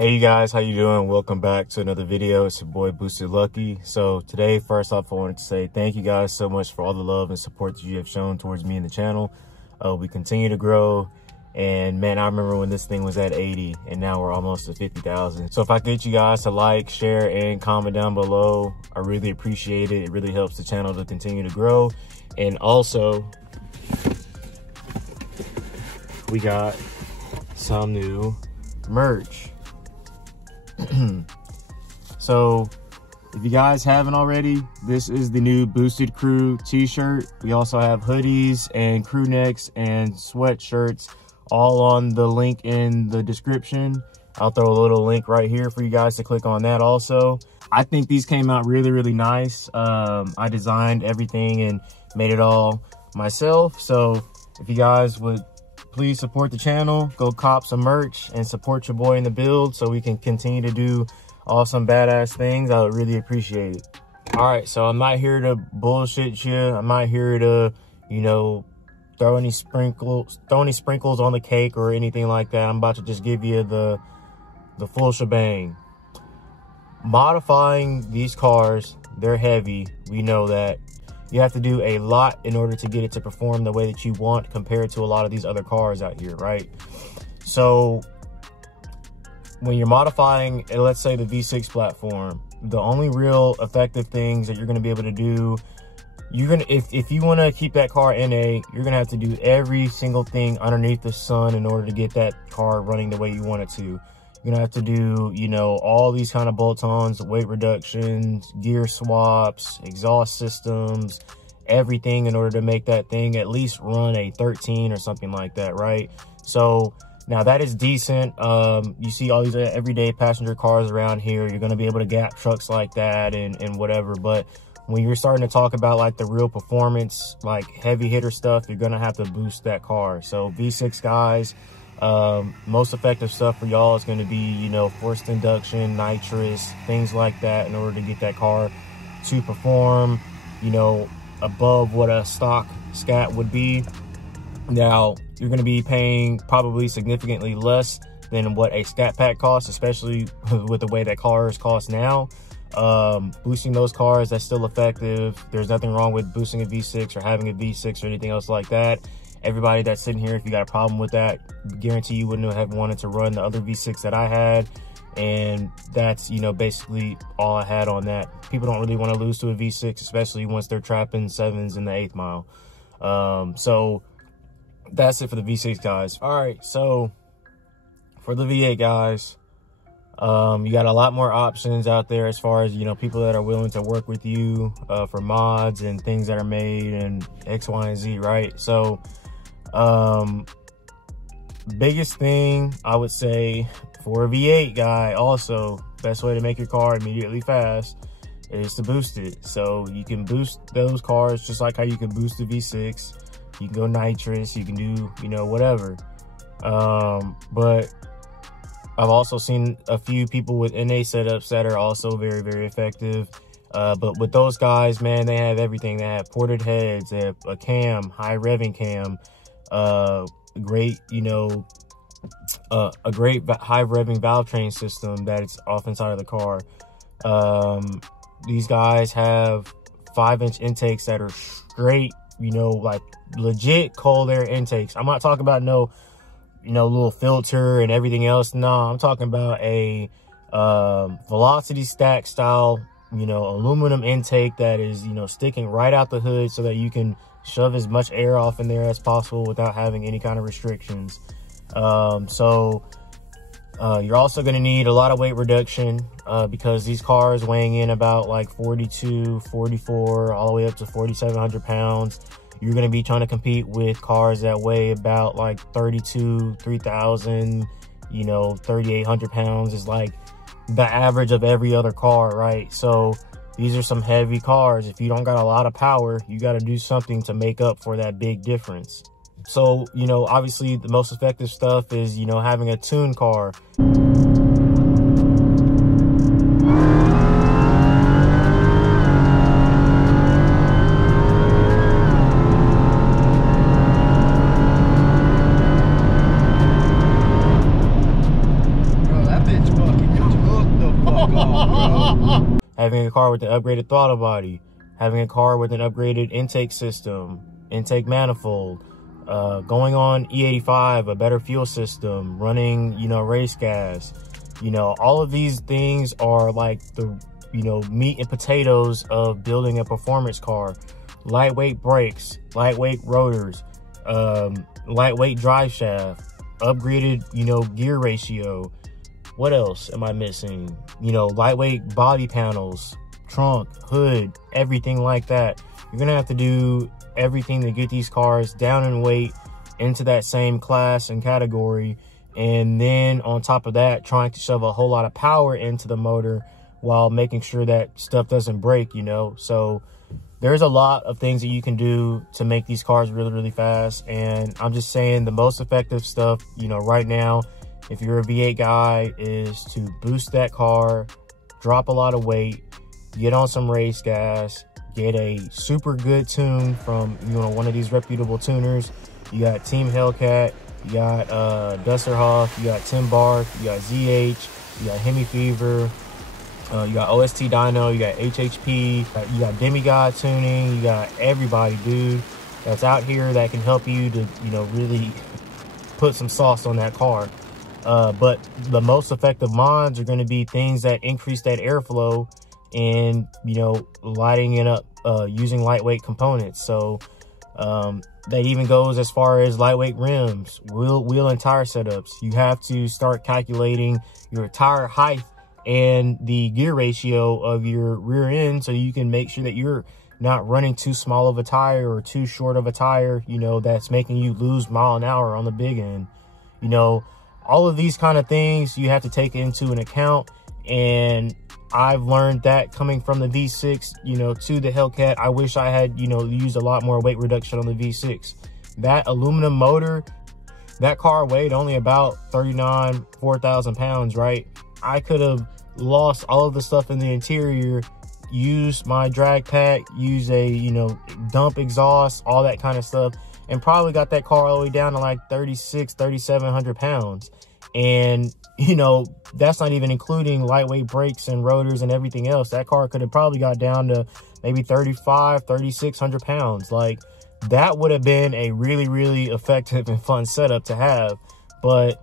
Hey you guys, how you doing? Welcome back to another video. It's your boy Boosted Lucky. So today, first off, I wanted to say thank you guys so much for all the love and support that you have shown towards me and the channel. We continue to grow, and man, I remember when this thing was at 80 and now we're almost at 50,000. So if I could get you guys to like, share, and comment down below, I really appreciate it. It really helps the channel to continue to grow. And also, we got some new merch. So if you guys haven't already, this is the new Boosted Crew t-shirt. We also have hoodies and crew necks and sweatshirts, all on the link in the description. I'll throw a little link right here for you guys to click on that also. I think these came out really nice. I designed everything and made it all myself. So if you guys would please support the channel, go cop some merch and support your boy in the build so we can continue to do awesome badass things. I would really appreciate it. All right, so I'm not here to bullshit you. I'm not here to, you know, throw any sprinkles on the cake or anything like that. I'm about to just give you the full shebang. Modifying these cars, they're heavy. We know that. You have to do a lot in order to get it to perform the way that you want compared to a lot of these other cars out here, right? So when you're modifying, let's say the V6 platform, the only real effective things that you're going to be able to do, if you want to keep that car NA, you're going to have to do every single thing underneath the sun in order to get that car running the way you want it to. You're gonna have to do, you know, all these kind of bolt-ons, weight reductions, gear swaps, exhaust systems, everything in order to make that thing at least run a 13 or something like that, right? So now that is decent. You see all these everyday passenger cars around here. You're gonna be able to gap trucks like that and whatever. But when you're starting to talk about like the real performance, like heavy hitter stuff, you're gonna have to boost that car. So V6 guys, most effective stuff for y'all is going to be, you know, forced induction, nitrous, things like that in order to get that car to perform, you know, above what a stock scat would be. Now you're going to be paying probably significantly less than what a scat pack costs, especially with the way that cars cost now. Boosting those cars, that's still effective. There's nothing wrong with boosting a V6 or having a V6 or anything else like that. Everybody that's sitting here, if you got a problem with that, guarantee you wouldn't have wanted to run the other V6 that I had. And that's, you know, basically all I had on that. People don't really want to lose to a V6, especially once they're trapping 7s in the 8th mile. So that's it for the V6 guys. All right, so for the V8 guys, you got a lot more options out there as far as, you know, people that are willing to work with you for mods and things that are made and X, Y, and Z, right? So biggest thing I would say for a V8 guy, also best way to make your car immediately fast is to boost it. So you can boost those cars just like how you can boost the V6. You can go nitrous, you can do, you know, whatever. But I've also seen a few people with NA setups that are also very effective. But with those guys, man, they have everything. They have ported heads, they have a cam, high revving cam, great, you know, a great high revving valve train system that it's off inside of the car. These guys have 5-inch intakes that are straight, you know, like legit cold air intakes. I'm not talking about no, you know, little filter and everything else. No, I'm talking about a velocity stack style, you know, aluminum intake that is, you know, sticking right out the hood so that you can shove as much air off in there as possible without having any kind of restrictions. So you're also going to need a lot of weight reduction because these cars weighing in about like 42, 44, all the way up to 4,700 pounds. You're going to be trying to compete with cars that weigh about like 32, 3,000, you know, 3,800 pounds is like the average of every other car, right? So these are some heavy cars. If you don't got a lot of power, you got to do something to make up for that big difference. So, you know, obviously the most effective stuff is, you know, having a tuned car. Bro, that bitch fucking Having a car with an upgraded throttle body, having a car with an upgraded intake system, intake manifold, going on E85, a better fuel system, running, you know, race gas. You know, all of these things are like the, you know, meat and potatoes of building a performance car. Lightweight brakes, lightweight rotors, lightweight drive shaft, upgraded, you know, gear ratio. What else am I missing? You know, lightweight body panels, trunk, hood, everything like that. You're gonna have to do everything to get these cars down in weight into that same class and category. And then on top of that, trying to shove a whole lot of power into the motor while making sure that stuff doesn't break, you know? So there's a lot of things that you can do to make these cars really, really fast. And I'm just saying the most effective stuff, you know, right now, if you're a V8 guy, is to boost that car, drop a lot of weight, get on some race gas, get a super good tune from, you know, one of these reputable tuners. You got Team Hellcat, you got Dusserhoff, you got Tim Barth, you got ZH, you got Hemi Fever, you got OST Dyno, you got HHP, you got Demigod Tuning, you got everybody, dude, that's out here that can help you to, you know, really put some sauce on that car. But the most effective mods are going to be things that increase that airflow and, you know, lighting it up using lightweight components. So that even goes as far as lightweight rims, wheel and tire setups. You have to start calculating your tire height and the gear ratio of your rear end so you can make sure that you're not running too small of a tire or too short of a tire, you know, that's making you lose mile an hour on the big end. You know, all of these kind of things you have to take into an account. And I've learned that coming from the V6, you know, to the Hellcat. I wish I had, you know, used a lot more weight reduction on the V6. That aluminum motor, that car weighed only about 4,000 pounds, right? I could have lost all of the stuff in the interior, used my drag pack, use a, you know, dump exhaust, all that kind of stuff, and probably got that car all the way down to like 3,700 pounds. And, you know, that's not even including lightweight brakes and rotors and everything else. That car could have probably got down to maybe 3,600 pounds. Like, that would have been a really, really effective and fun setup to have. But,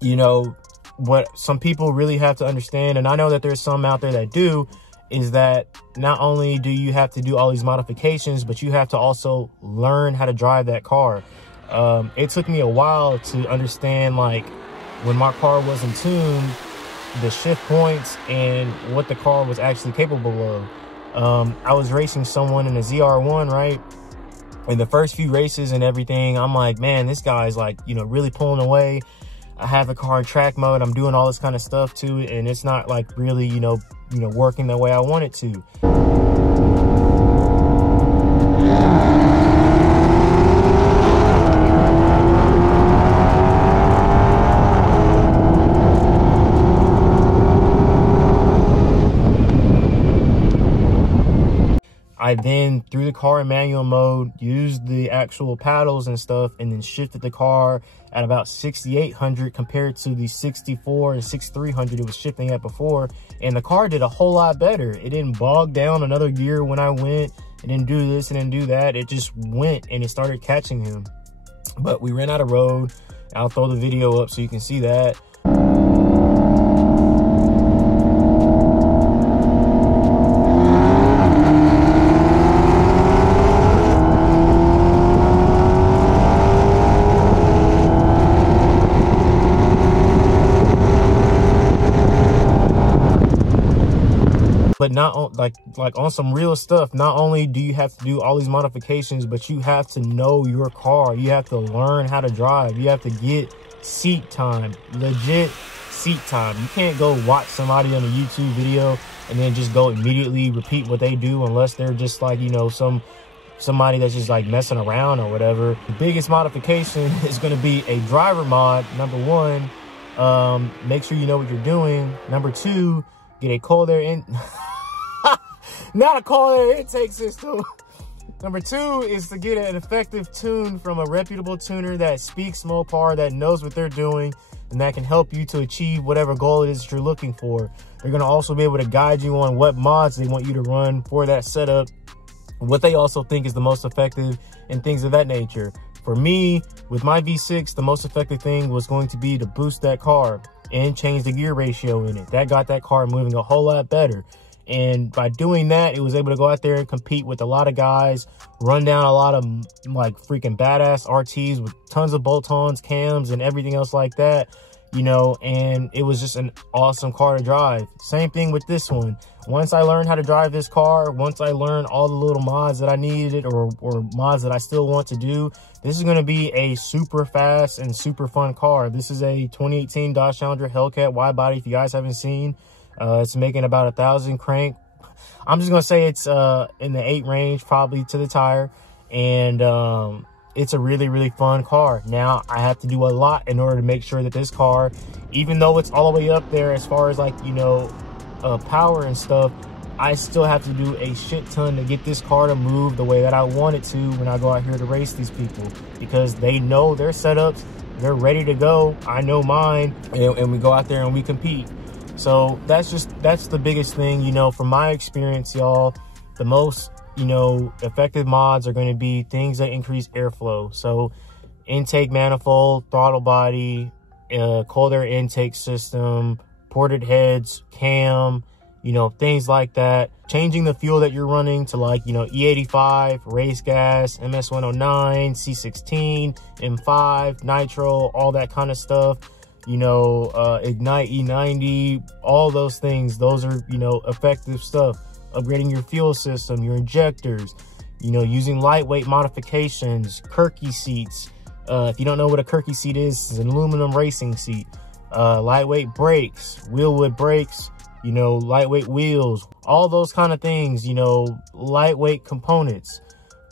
you know, what some people really have to understand, and I know that there's some out there that do, is that not only do you have to do all these modifications, but you have to also learn how to drive that car. It took me a while to understand, like, when my car wasn't tuned, the shift points and what the car was actually capable of. I was racing someone in a ZR1, right? In the first few races and everything, I'm like, man, this guy's like, you know, really pulling away. I have the car in track mode. I'm doing all this kind of stuff to it, and it's not like really, you know, working the way I want it to. I then threw the car in manual mode, used the actual paddles and stuff, and then shifted the car at about 6,800 compared to the 64 and 6,300 it was shifting at before. And the car did a whole lot better. It didn't bog down another gear when I went. It didn't do this, it didn't do that. It just went and it started catching him. But we ran out of road. I'll throw the video up so you can see that. But not like on some real stuff, not only do you have to do all these modifications, but you have to know your car. You have to learn how to drive. You have to get seat time, legit seat time. You can't go watch somebody on a YouTube video and then just go immediately repeat what they do unless they're just like, you know, somebody that's just like messing around or whatever. The biggest modification is going to be a driver mod. Number one, make sure you know what you're doing. Number two, get a cold air in. Not a cold air intake system. Number two is to get an effective tune from a reputable tuner that speaks MOPAR, that knows what they're doing. and that can help you to achieve whatever goal it is that you're looking for. They're going to also be able to guide you on what mods they want you to run for that setup, what they also think is the most effective, and things of that nature. For me, with my V6, the most effective thing was going to be to boost that car and change the gear ratio in it. That got that car moving a whole lot better. And by doing that, it was able to go out there and compete with a lot of guys, run down a lot of like freaking badass RTs with tons of bolt-ons, cams, and everything else like that, you know, and it was just an awesome car to drive. Same thing with this one. Once I learned how to drive this car, once I learned all the little mods that I needed or mods that I still want to do, this is going to be a super fast and super fun car. This is a 2018 Dodge Challenger Hellcat wide body. If you guys haven't seen, it's making about 1,000 crank. I'm just going to say it's in the 8 range, probably to the tire. And it's a really, really fun car. Now, I have to do a lot in order to make sure that this car, even though it's all the way up there as far as like, you know, power and stuff, I still have to do a shit ton to get this car to move the way that I want it to when I go out here to race these people, because they know their setups, they're ready to go. I know mine, and we go out there and we compete. So that's the biggest thing, you know, from my experience, y'all. The most, you know, effective mods are going to be things that increase airflow. So intake manifold, throttle body, cold air intake system, ported heads, cam, you know, things like that. Changing the fuel that you're running to, like, you know, E85, race gas, MS109, C16, M5, nitro, all that kind of stuff. You know, Ignite E90, all those things. Those are, you know, effective stuff. Upgrading your fuel system, your injectors, you know, using lightweight modifications, Kirky seats. If you don't know what a Kirky seat is, it's an aluminum racing seat. Lightweight brakes, wheelwood brakes, you know, lightweight wheels, all those kind of things, you know, lightweight components.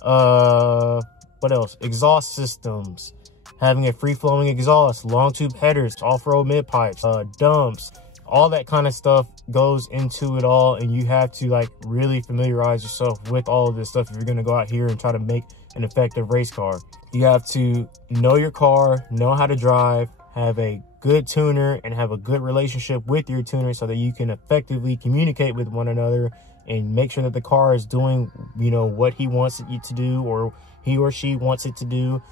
What else? Exhaust systems, having a free-flowing exhaust, long tube headers, off-road mid-pipes, dumps, all that kind of stuff goes into it all, and you have to like really familiarize yourself with all of this stuff if you're going to go out here and try to make an effective race car. You have to know your car, know how to drive, have a good tuner, and have a good relationship with your tuner so that you can effectively communicate with one another and make sure that the car is doing, you know, what he wants it to do, or he or she wants it to do.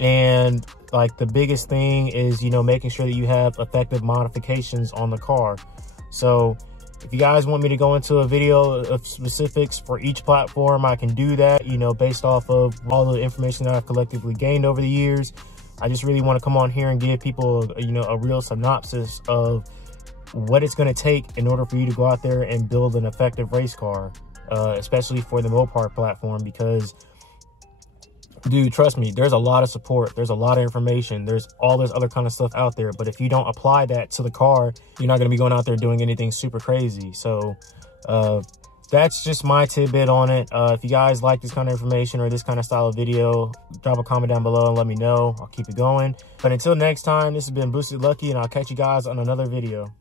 And like the biggest thing is, you know, making sure that you have effective modifications on the car. So if you guys want me to go into a video of specifics for each platform, I can do that, you know, based off of all the information that I've collectively gained over the years. I just really want to come on here and give people, you know, a real synopsis of what it's going to take in order for you to go out there and build an effective race car, especially for the MOPAR platform, because dude, trust me, there's a lot of support, there's a lot of information, there's all this other kind of stuff out there, but if you don't apply that to the car, you're not going to be going out there doing anything super crazy. So that's just my tidbit on it. If you guys like this kind of information or this kind of style of video, drop a comment down below and let me know. I'll keep it going. But until next time, this has been Boosted Lucky, and I'll catch you guys on another video.